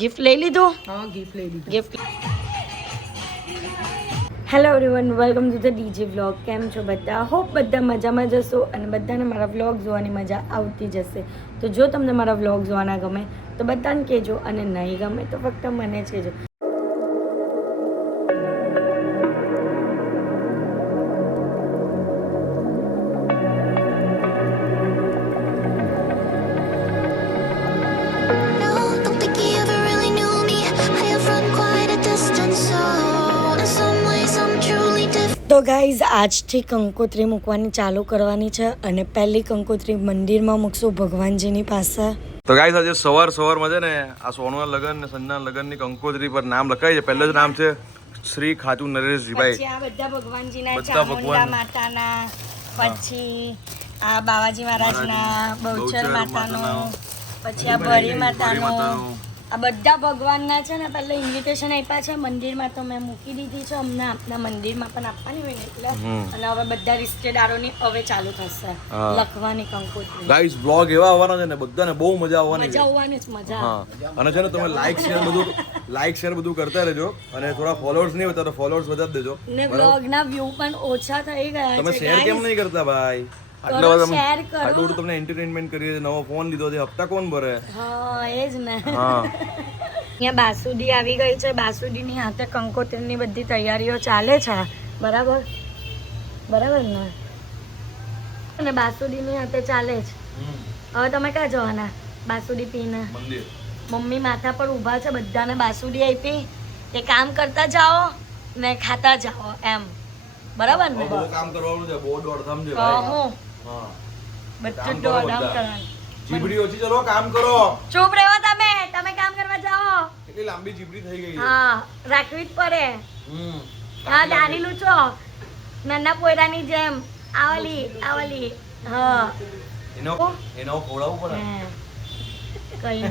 Gift લઈ લીધું? હા ગિફ્ટ લઈ લીધું. Gift. Hello everyone, welcome to the DJ vlog. કેમ છો બધા? હોપ બધા મજામાં જશો અને બધાને મારા વ્લોગ જોવાની મજા આવતી જશે. તો જો તમને મારા વ્લોગ જોવાના ગમે તો બધાને કહેજો અને નહીં ગમે તો ફક્ત મને જ કહેજો. તો ગાઈઝ આજથી કંકોત્રી મૂકવાની ચાલુ કરવાની છે અને પહેલી કંકોત્રી મંદિરમાં મૂકશું ભગવાનજીની પાસે. તો ગાઈઝ આજે સવારમાં છે ને આ સોનુના લગન ને સંજના લગનની કંકોત્રી પર નામ લખાય છે. પહેલું જ નામ છે શ્રી ખાતુ નરેશજીભાઈ. પછી આ બધા ભગવાનજીના, ચામુંડા માતાના, પછી આ બાવાજી મહારાજના, બહુચર માતાનો, પછી આ ભરી માતાનો, આ બધા ભગવાનના છે ને પહેલા ઇન્વિટેશન આપ્યા છે. મંદિરમાં તો મેં મૂકી દીધી છે, અમને આપના મંદિરમાં પણ આપવાની હોય ને એટલે. અને હવે બધા રિશ્તેદારોની હવે ચાલુ થશે લખવાની કંકોત્રી. ગાઈઝ બ્લોગ એવા આવવાના છે ને બધાને બહુ મજા આવવાની છે. મજા આવવાની જ મજા. હા, અને છે ને તમે લાઈક શેર બધું કરતા રહેજો અને થોડા ફોલોઅર્સ નહીં હોતા તો ફોલોઅર્સ વધારી દેજો. ને બ્લોગના વ્યૂ પણ ઓછા થઈ ગયા છે. તમે શેર કેમ નહીં કરતા ભાઈ? આટલું તમને એન્ટરટેનમેન્ટ કરીએ, નવો ફોન લીધો છે, હપ્તા કોણ ભરે? હા એ જ ને. હા, અહીંયા બાસુદી આવી ગઈ છે. બાસુદીની હાથે કંકોત્રીની બધી તૈયારીઓ ચાલે છે. બરાબર ને? અને બાસુદીની હાથે ચાલે છે. હવે તમે ક્યાં જવાના બાસુદી પીને? મમ્મી માથા પર ઊભા છે, બધાને બાસુદી આપી. એ કામ કરતા જાઓ ને ખાતા જાઓ એમ. બરાબર ને? બહુ કામ કરવાનું છે, બહુ દોડધામ છે ભાઈ. હા, બધું દોડધામ કરવાનું. જીબડી ઓછી, ચલો કામ કરો. ચૂપ રહેવો તમે કામ કરવા જાઓ. કેટલી લાંબી જીબડી થઈ ગઈ. હા, રાખવી જ પડે. હા, દાની લૂછો નાના પોયરાની જેમ. આવલી. હા, એનો ખોડાવું પડે. કઈ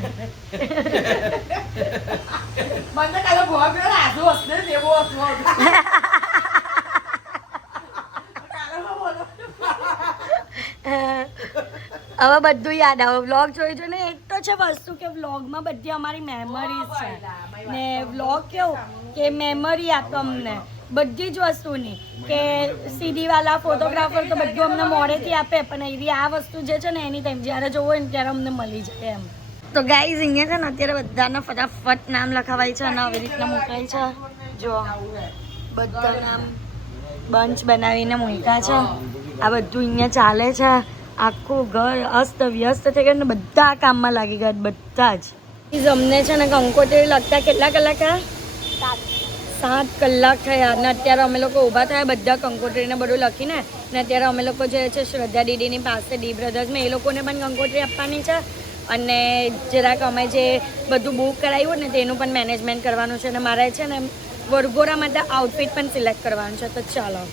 મને કાલે ભોગ આધો હસને દેવો હસવો. હવે બધું યાદ આવે. વ્લોગ જોઈ ને એક તો છે વસ્તુ કે વ્લોગમાં બધી અમારી મેમરીઝ છે ને. વ્લોગ કેવું કે મેમરી આપે અમને બધી જ વસ્તુની. કે સીડીવાલા ફોટોગ્રાફર તો બધું અમને મોડેથી આપે, પણ એવી આ વસ્તુ જે છે ને એની ટાઈમ જ્યારે જોવો હોય ને ત્યારે અમને મળી જાય એમ. તો ગાઈઝ અહીંયા છે ને અત્યારે બધાના ફટાફટ નામ લખાવાય છે અને આવી રીતના મુકાય છે. જો બધા નામ બંચ બનાવીને મૂક્યા છે. આ બધું અહીંયા ચાલે છે. આખું ઘર અસ્ત વ્યસ્ત થઈ ગયા ને બધા આ કામમાં લાગી ગયા બધા જ. અમને છે ને કંકોત્રી લગતા કેટલા કલાક થયા? 7 કલાક થયા. અને અત્યારે અમે લોકો ઊભા થયા બધા કંકોત્રીને બધું લખીને. ને અત્યારે અમે લોકો જે છે શ્રદ્ધા દીદીની પાસે ડી બ્રધર્સમાં એ લોકોને પણ કંકોત્રી આપવાની છે. અને જરાક અમે જે બધું બુક કરાવ્યું ને તેનું પણ મેનેજમેન્ટ કરવાનું છે. અને મારે છે ને વરઘોડા માટે આઉટફિટ પણ સિલેક્ટ કરવાનું છે. તો ચાલો.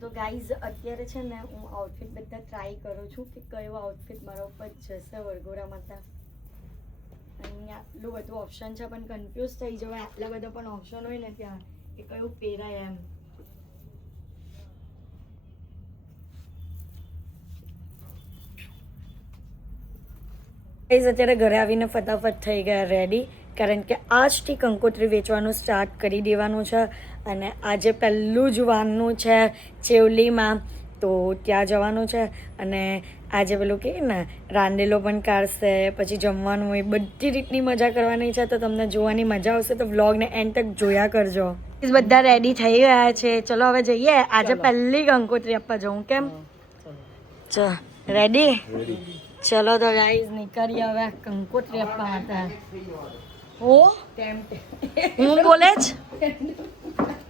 તો ગાઈઝ અત્યારે છે ને હું આઉટફિટ બધા ટ્રાય કરું છું કે કયો આઉટફિટ મારા ઉપર જશે વરઘોડા માટે. અહીંયા આટલું બધું ઓપ્શન છે પણ કન્ફ્યુઝ થઈ જવાય. આટલા બધા પણ ઓપ્શન હોય ને ત્યાં કે કયું પહેરાય એમ. ગાઈઝ અત્યારે ઘરે આવીને ફટાફટ થઈ ગયા રેડી, કારણ કે આજથી કંકોત્રી વેચવાનું સ્ટાર્ટ કરી દેવાનું છે. અને આજે પહેલું જ વાનનું છે ચેવલીમાં, તો ત્યાં જવાનું છે. અને આજે પેલું કે ને રાંદેલો પણ કાઢશે, પછી જમવાનું હોય, બધી રીતની મજા કરવાની છે. તો તમને જોવાની મજા આવશે, તો વ્લોગને એન્ડ તક જોયા કરજો. બધા રેડી થઈ ગયા છે. ચલો હવે જઈએ. આજે પહેલી કંકોત્રી આપવા જાઉં. કેમ? ચલો રેડી? ચલો તો ગાઈઝ નીકળીએ હવે કંકોત્રી આપવા હતા. હું બોલે જ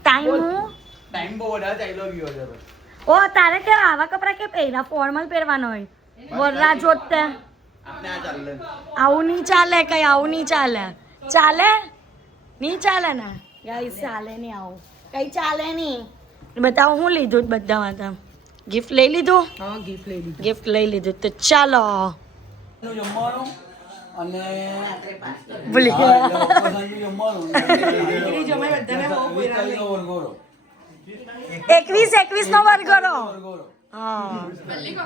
ટાઈમ બહુ વધારે ચાલ્યો ગયો છે. ઓ તારે કે આવા કપડા કે પહેરા ફોર્મલ પહેરવાનો હોય વરરા જોતે. આવું નહીં ચાલે, કઈ આવું નહીં ચાલે. ચાલે નહીં ચાલે ને ગાઈઝ? ચાલે નહીં આવું, કઈ ચાલે નહીં. બતાવો હું લીધું બધામાં તો. ગિફ્ટ લઈ લીધું? હા ગિફ્ટ લઈ લીધું. તો ચાલો. અને ભૂલી ગયા. 21 નો વરઘોડો. હા 15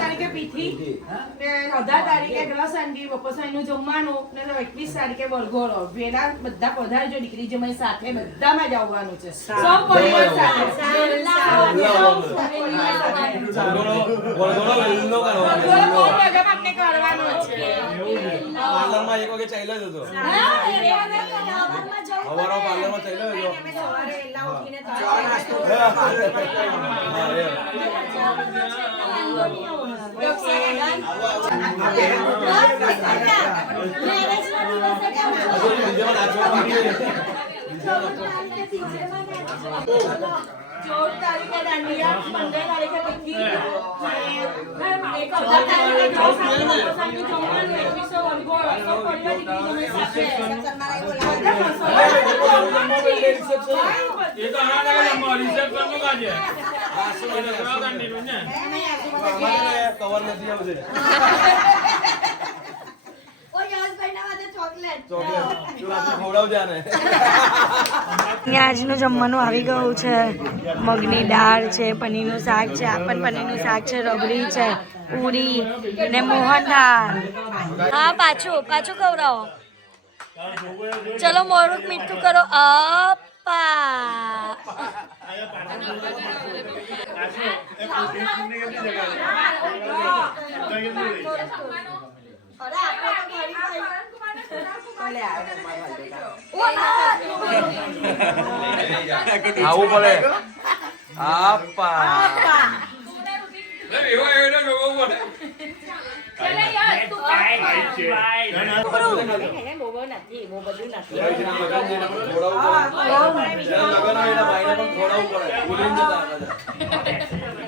તારીખે પીઠી ને 18 તારીખે ગ્રહશાંતિ બપોરનું જમવાનું ને 21 તારીખે વરઘોડો વેલા બધા પધારજો દીકરી જમાઈ સાથે બધામાં જ આવવાનું છે સૌ પરિવાર સાથે વરઘોડો બહુ લગન આપણે કરવાનો છે પાર્લરમાં એક વાગે ચાલ્યો જ હતો હવારો પાર્લરમાં ચાલ્યો જ હતો સવારે એલા ઉઠીને चौदह तारीख का डांडिया 15 तारीख का टिक्की કવર નથી આવશે આજનું જમવાનું આવી ગયું છે મગની દાળ છે પનીરનું શાક છે આ પણ પનીરનું શાક છે રબડી છે પૂરી ને મોહનથાળ હા પાછું ખવડાવો ચલો મોરું મીઠું કરો અપ્પા આવું પડે આપા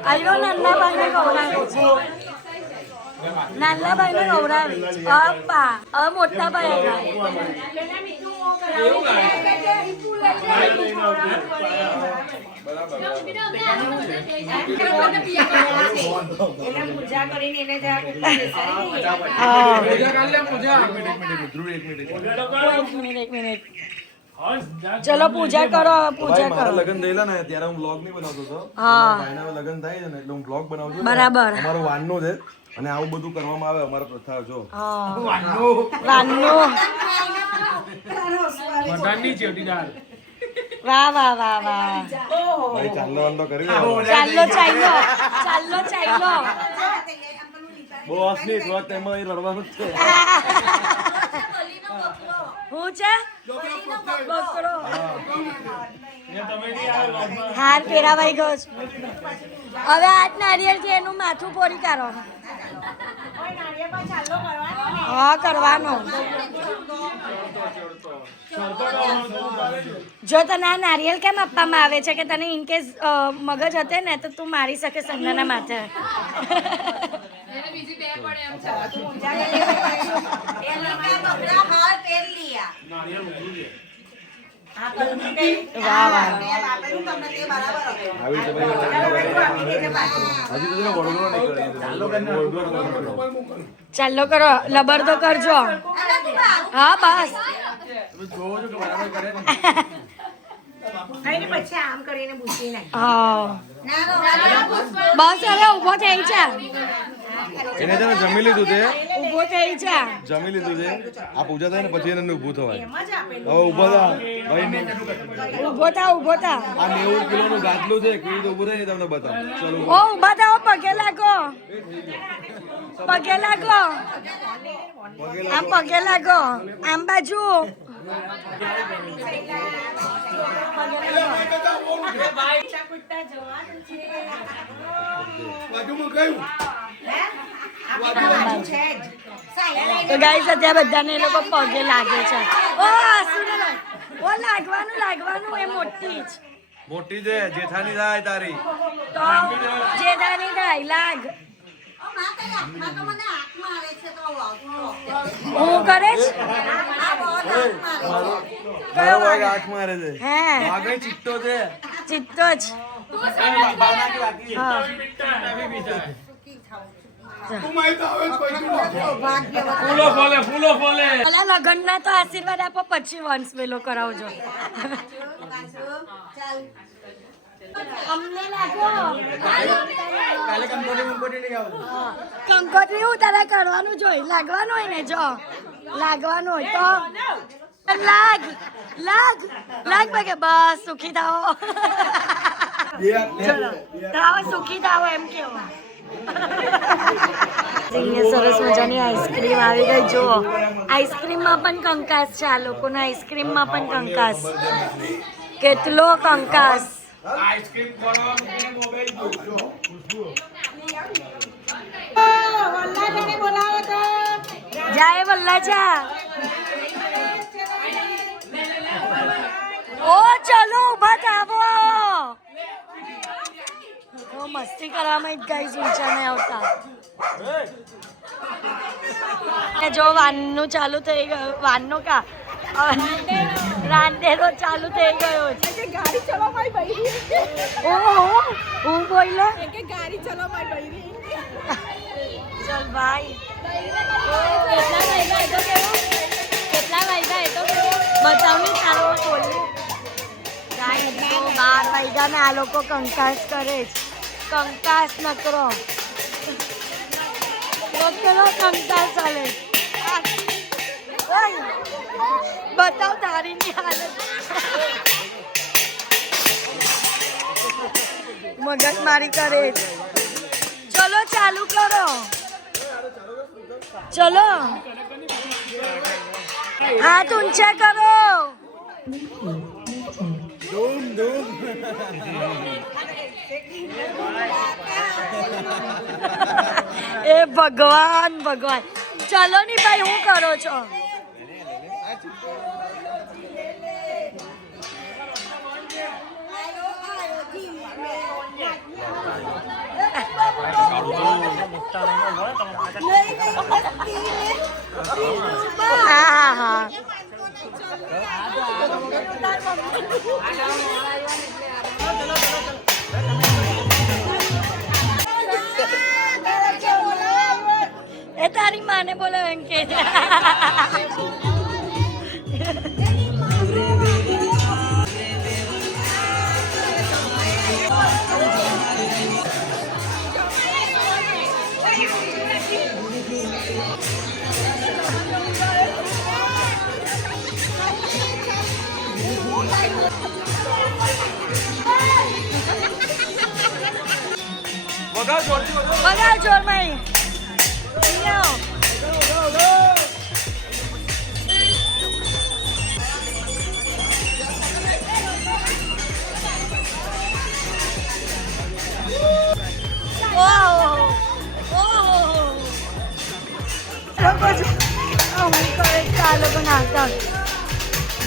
આયો નાના ભાઈને ખવડાવે છે નાના ભાઈને ખવડાવે અપ્પા હવે મોટા ભાઈ એક મિનિટ ચલો પૂજા કરો પૂજા કરો લગન થયેલા ને ત્યારે હું બ્લોગ નહીં બનાવતો હતો હા ભાઈના લગન થાય છે ને એટલે હું બ્લોગ બનાવું છું બરાબર અમારો વાનનો છે અને આવું બધું કરવામાં આવે અમારા પ્રથા જો વાનનું વાહ વાહ વાહ વાહ ભાઈ ચાલ્લો વાલ્લો કરી ચાલો બોસ ની થોડા તેમાં રડવાનું જ છે હું છે બકરો હાર પહેરાવાઈ ગયો છે. હવે આજ નારિયેળ છે એનું માથું પોરી કરો હા કરવાનો જો તને આ નારિયેળ કેમ આપવામાં આવે છે કે તને ઇનકેસ મગજ હતે ને તો તું મારી શકે સંજ્ઞાના માથે વાહ વાહ ચાલો કરો લબર તો કરજો હા બસ બસ હવે ઉભો થઈ છે એને છે ને જમી લીધું છે ઉભો થઈ છે જમી લીધું છે આ પૂજા થાય ને પછી એને ઊભું થવાય હવે ઊભો થા ભાઈ નહીં ઉભો થા આ 90 કિલોનું ગાદલું છે કેવી રીતે ઊભું થાય તમને બતાવો ચલો ઓ ઉભા થાઓ પગે લાગો આમ પગે લાગો આમ બાજુ તો ગાઈસ અત્યારે બધાને એ લોકો પગે લાગે છે ઓ આસુને ઓ લાગવાનું એ મોટી જ મોટી છે જેઠાની થાય તારી તો જેદાની થાય લાગ હું કરે છે કયો વાગે આંખ મારે છે હે વાગે ચિત્તો છે ચિત્તો જ હા લગન ના તો આશીર્વાદ આપો પછી વંશ વેલો કરાવજો અમને લાગો કંકોત્રી હું તારે કરવાનું જોઈ લાગવાનું હોય ને જો લાગવાનું હોય તો લાગ લાગ લાગ બગે બસ સુખી થાઓ ચલો થાઓ સુખી થાઓ એમ કેવો અહીંયા સરસ મજાની આઈસ્ક્રીમ આવી ગઈ જુઓ આઈસ્ક્રીમમાં પણ કંકાસ છે આ લોકોના આઈસ્ક્રીમમાં પણ કંકાસ કેટલો કંકાસ જાય વલ્લા જા ઓ ચલો ઉભા થાવો મસ્તી કરવામાં જ ગાઈસ ઊંચા નહીં આવતા જો વાનનું ચાલુ થઈ ગયું વાનનું કા રાંધેરો ચાલુ થઈ ગયો છે ગાડી ચલો મારી બૈરી ઓહો હું બોલે કે ગાડી ચલો મારી બૈરી ચલ ભાઈ કેટલા વાગ્યા એ તો કેવું બતાવને તારો બોલી 12 વાગ્યા ને આ લોકો કંકાસ કરે છે કંકાસ નકરો કેટલો કંકાસ ચાલે બતાવ તારીની હાલત મગજમારી કરે છે ચલો ચાલુ કરો ચલો હાથ ઊંચા કરો એ ભગવાન ભગવાન ચલો ની ભાઈ હું કરો છો હા હા એ તારી માને બોલો એમ કે બગાડ જોર માં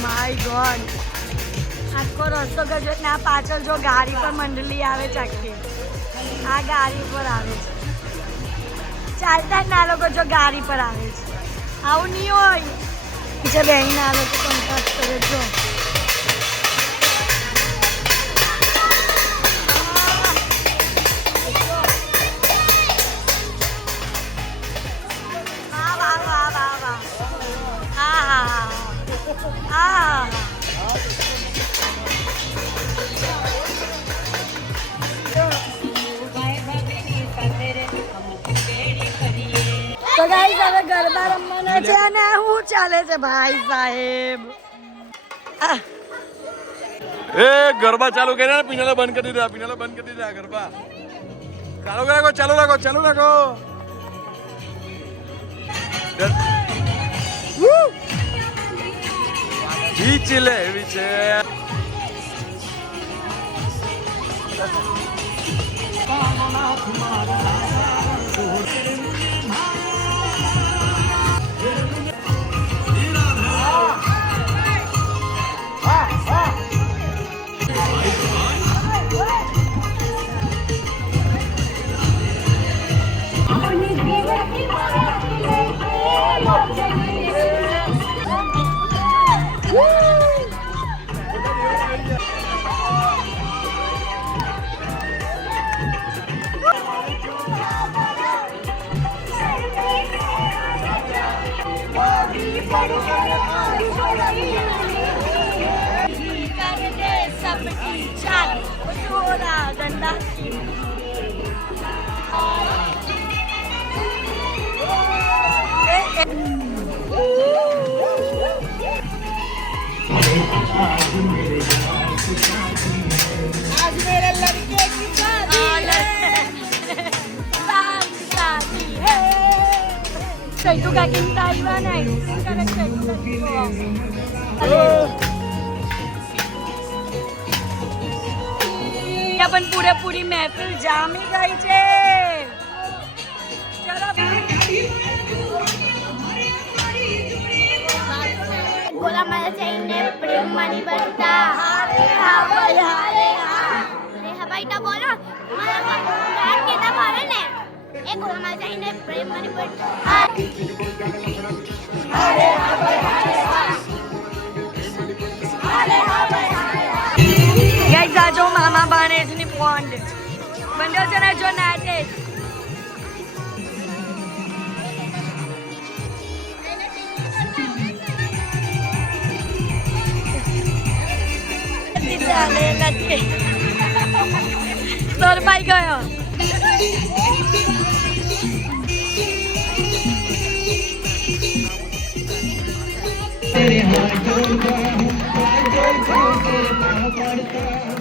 માય ગોડ આખો રસ્તો ગજો ના પાછળ જો ગાડી પર મંડળી આવે છે આખી આ ગાડી પર આવે છે ચાલતા જ ના લોકો જો ગાડી પર આવે છે આવું નહીં હોય જે બેન ના લોકો કંકાસ કરે જો તો ગાઈસ હવે ગરબા રમવાના છે અને શું ચાલે છે ભાઈ સાહેબ એ ગરબા ચાલુ કર્યા પીનાલા બંધ કરી દીધા ગરબા ચાલુ રાખો ચીલે એવી છે आज मेरे लड़के की શાદી હે ચૈતુ કાકીની તારીવા નહીં કરે ચૈતુ કાકી અહીંયા પણ પૂરેપૂરી મહેફિલ જામી ગઈ છે ચલો બોલા મારા જઈને પ્રેમમાંની બનતા હારે હા ભાઈ હારે હા અરે હા ભાઈ તો બોલો મારા ગાન કેતા મારે ને એ બોલા મારા જઈને પ્રેમમાંની બનતા હારે હા ભાઈ હારે હા હારે હા ભાઈ હારે ગાઈસ આ જો મામા ભાણેજની બોન્ડ બંને જણા જો નાટે ચાલે નથી તોરપાઈ ગયો तेरे हाथों का हूँ तेरे पाँव पड़ता